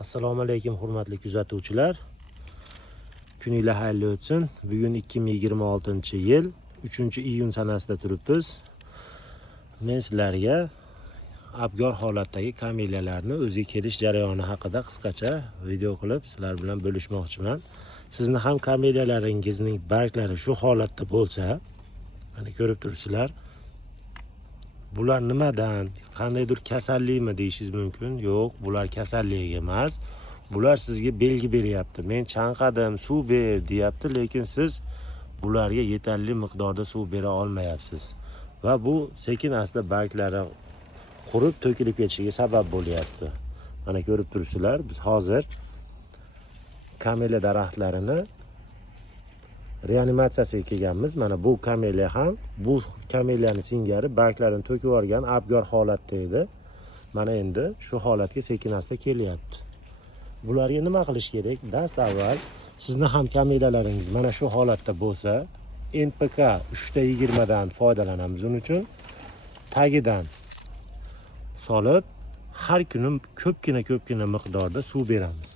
Assalomu alaykum hurmatli kuzatuvchilar. Kuningiz xayrli o'tsin. Bugun 2026-yil 3-iyun sanasida turibmiz. Men sizlarga abgor holatdagi kameliyalarni o'ziga kelish jarayoni haqida qisqacha video qilib sizlar bilan bo'lishmoqchiman. Sizni ham kameliyalaringizning barglari shu holatda bo'lsa, mana ko'rib turibsizlar. Bular nimadan, qandaydir kasallikmi deyishingiz mumkin. Yo'q, bular kasallik emas. Bular sizga belgi beryapti. Men chanqadim, suv ber deyapti, lekin siz bularga yetarli miqdorda suv bera olmayapsiz. Va bu sekin asta barglari qurib to'kilib ketishiga sabab bo'lyapti. Mana ko'rib turibsizlar, biz hozir kameliya daraxtlarini reanimatsiyasiga kelganmiz. Mana bu kameliya ham bu kameliyani singari barglarini to'kib yuborgan abgor holatda edi. Mana endi shu holatga sekin asta kelyapti. Bularga nima qilish kerak? Dastavval sizni ham kameliyalaringiz mana shu holatda bo'lsa, NPK 3/20 dan foydalanamiz. Uning uchun tagidan solib har kuni ko'pgina miqdorda suv beramiz.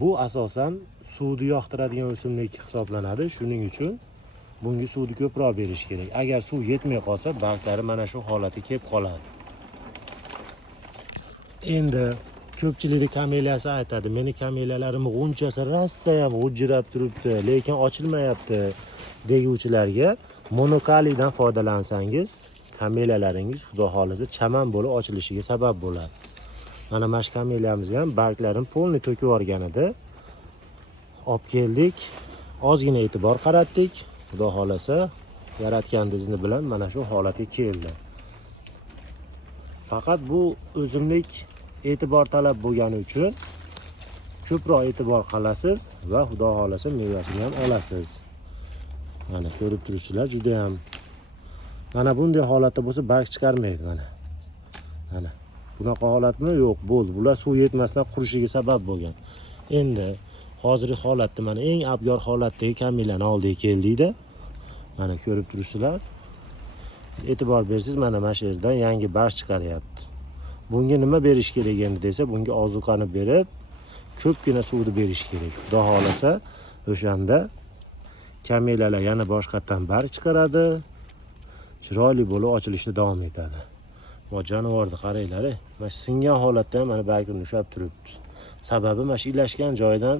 Bu asosan suvni yoqtiradigan o'simlik hisoblanadi. Shuning uchun bunga suvni ko'proq berish kerak. Agar suv yetmay qolsa, barglari mana shu holatga kelib qoladi. Endi ko'pchilik kameliyasi aytadi, meni kameliyalarim g'unchasi rassa ham g'ujirab turibdi, lekin ochilmayapti deguvchilarga monokaliydan foydalansangiz, kameliyalaringiz xudo xolisa chaman bo'lib ochilishiga sabab bo'ladi. Mana mash kameliyamiz ham barglarini polni to'kib yuborgan edi. Olib keldik, ozgina e'tibor qaratdik. Xudo xolasa yaratgan izni bilan mana shu holatga keldi. Faqat bu o'simlik e'tibor talab bo'lgani uchun ko'proq e'tibor qilasiz va xudo xolasa mevasini ham olasiz. Mana ko'rib turibsizlar, juda ham mana bunday holatda bo'lsa barg chiqarmaydi mana. Mana bunaqa holatmi? Yo'q, bo'ldi. Bular suv yetmasdan qurishiga sabab bo'lgan. Endi hozirgi holatda mana eng abgor holatdagi kameliyani oldiga keldik-da. Mana ko'rib turibsizlar. E'tibor bersangiz mana shu yerdan yangi barg chiqaryapti. Bunga nima berish kerak endi desa, bunga ozuqani berib, ko'pgina suvni berish kerak. Xudo xolasa o'shanda kameliyalar yana boshqatdan barg chiqaradi. Chiroyli bo'lib ochilishni davom etadi. Bu jonivorni qaranglar, mana singan holatda ham mana bargini ushlab turibdi. Sababi mana shu ilashgan joydan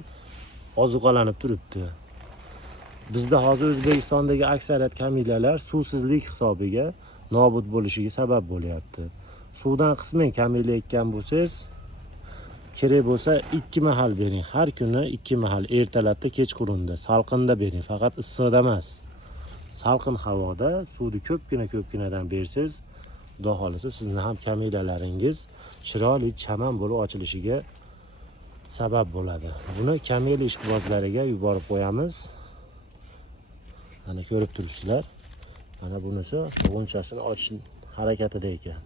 ozuqalanib turibdi. Bizda hozir O'zbekistondagi aksariyat kameliyalar suvsizlik hisobiga nobud bo'lishiga sabab bo'lyapti. Suvdan qisman kameliya ekkan bo'lsangiz, kerak bo'lsa 2 mahal bering. Har kuni 2 mahal, ertalabda, kechqurunda, salqinda bering, faqat issiqda emas. Salqin havoda suvni ko'pginadan bersangiz, xudo xolasa sizni ham kameliyalaringiz chiroyli chaman bo'lib ochilishiga sabab bo'ladi. Buni kameliya ishqibozlariga yuborib qo'yamiz. Mana ko'rib turibsizlar. Mana bunisi g'unchasini ochish harakatida ekan.